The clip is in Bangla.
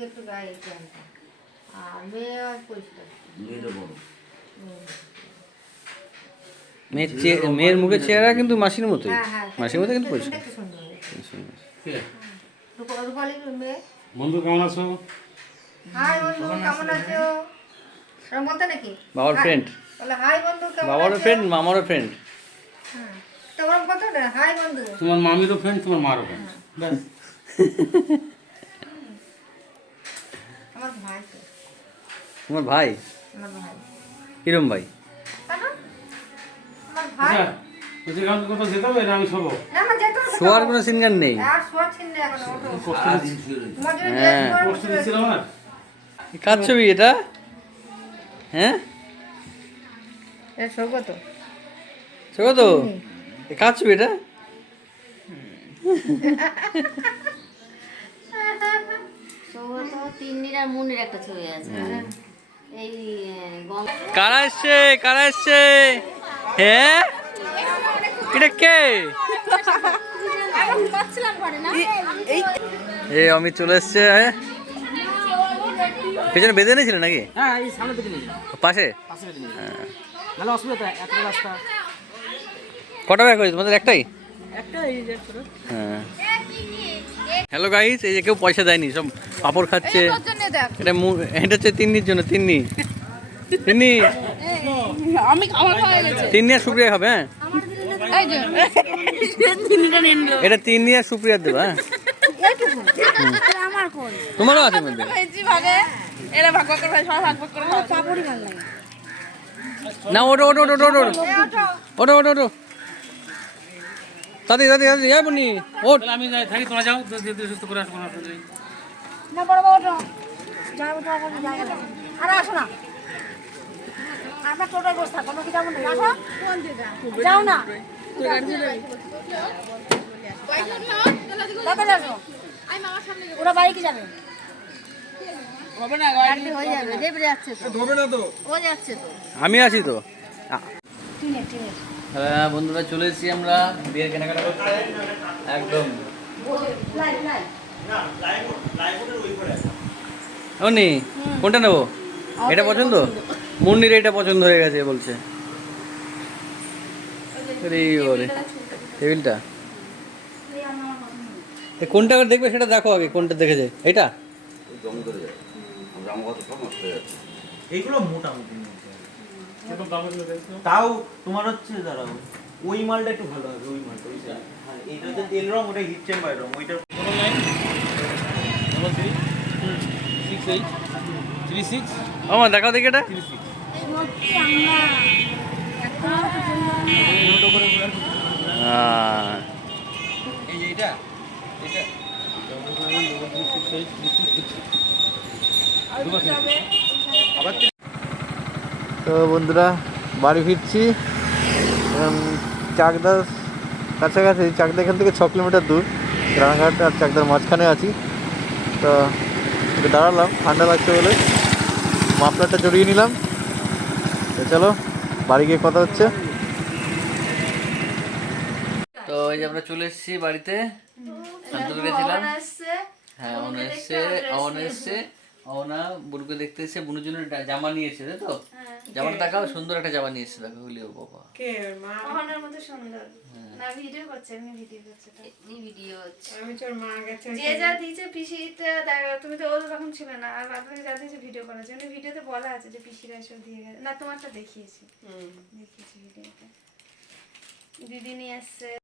থেকে একটু গায়ে আর মেয়ে পরিষ্কার। মেয়ের মেয়ের মুখের চেহারা কিন্তু মাসির মতোই। হ্যাঁ হ্যাঁ মাসির মতো কিন্তু পরিষ্কার। বন্ধু কেমন আছো? হাই বন্ধু কেমন আছো? বলতে নাকি? বাবার ফ্রেন্ড বলে হাই বন্ধু কেমন বাবারও ফ্রেন্ড মামারও ফ্রেন্ড হ্যাঁ। তোমার বলতো হাই বন্ধু। তোমার মামিরও ফ্রেন্ড তোমার মারও ফ্রেন্ড ব্যাস। আমার ভাই? তোমার ভাই। কিরম ভাই? শোয়ার কোনো সিঙ্গার নেই? আচ্ছা। হ্যাঁ। কাজ ছবি এটা? হ্যাঁ? সৌগত ছবি এটা? হ্যাঁ। কারা এসছে? কারা এসছে? হ্যাঁ কে? চলে পেছনে বেঁধে নিয়েছিল নাকি? পাশে? কটা ব্যাগ হয়েছে? তোমাদের একটাই? হ্যাঁ। হ্যালো গাইস এই যে কেউ পয়সা দেয়নি সব পাপড় খাচ্ছে। এটা এটা হচ্ছে তিন্নির জন্য তিন্নি। তিন্নি। আমি আমার খাওয়া গেছে। তিন্নি আর সুপ্রিয়া খাবে হ্যাঁ? এটা তিন্নি আর সুপ্রিয়া হ্যাঁ? তোমারও আছে মধ্যে? না ওটো ওটো ওটো ওটো ওটো ওটো ওটো দাদি দাদি দাদি যাই বনি ওট আমি যাই থাকি তোরা যাও ধীরে সুস্থ করে আসো না বড় বড় আসো না। যাও না। আমি আছি তো। টিনের টিনের হ্যাঁ বন্ধুরা চলে এসেছি আমরা বিয়ের কেনাকাটা করতে। একদম। অনি কোনটা নেব? এটা পছন্দ? মুন্নির এটা পছন্দ হয়ে গেছে বলছে। টেবিলটা? কোনটা দেখবে সেটা দেখো আগে কোনটা দেখে যায় এটা ওই জং ধরে যায় আমার জামা সব নষ্ট হয়ে যাচ্ছে। এইগুলো মোটামুটি। তাও তোমার হচ্ছে দাঁড়াও ওই মালটা একটু ভালো হবে ওই মালটা হ্যাঁ, এইটা তেল রং ওটা হিট চেম্বার রং ওইটা কোনো সিক্স এইট থ্রি সিক্স আমার দেখাও দেখি এটা। থ্রি সিক্স হ্যাঁ। এই যে আবার তো বন্ধুরা বাড়ি ফিরছি চাকদার কাছাকাছি চাকদা এখান থেকে ছ কিলোমিটার দূর রানাঘাট আর চাকদার মাঝখানে আছি তো দাঁড়ালাম ঠান্ডা লাগছে বলে মাফলারটা জড়িয়ে নিলাম তো চলো বাড়ি গিয়ে কথা হচ্ছে তো এই যে আমরা চলে এসেছি বাড়িতে গেছিলাম হ্যাঁ অনা এসছে অনা এসছে অনা বুনুকে দেখতে এসছে বুনুর জন্য জামা নিয়েছে তাই তো? জামাটা দেখাও সুন্দর একটা জামা নিয়ে এসছে দেখো হুলিও বাবা। অহনার মতো সুন্দর। না ভিডিও করছে এমনি ভিডিও করছে। এই ভিডিও হচ্ছে। যে যা দিয়েছে পিসিতে তুমি তো ওদের তখন ছিল না আর বাদ বাকি যা দিয়েছে ভিডিও করেছে এমনি ভিডিওতে বলা আছে যে পিসিরা এসব দিয়ে গেছে। না তোমারটা দেখিয়েছি। দেখিয়েছি ভিডিওতে দিদি নিয়ে এসছে